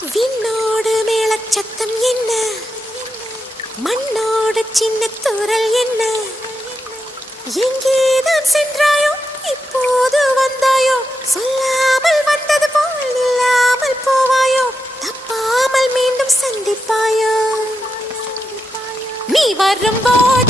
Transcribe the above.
விண்ணோடு மேளச்சத்தம் என்ன, மண்ணோடு சின்ன தூரல் என்ன, எங்கேதான் சென்றாயோ இப்போது வந்தாயோ, சொல்லாமல் வந்தது போல் இல்லாமல் போவாயோ, தப்பாமல் மீண்டும் சந்திப்பாயோ, நீ வரும்போது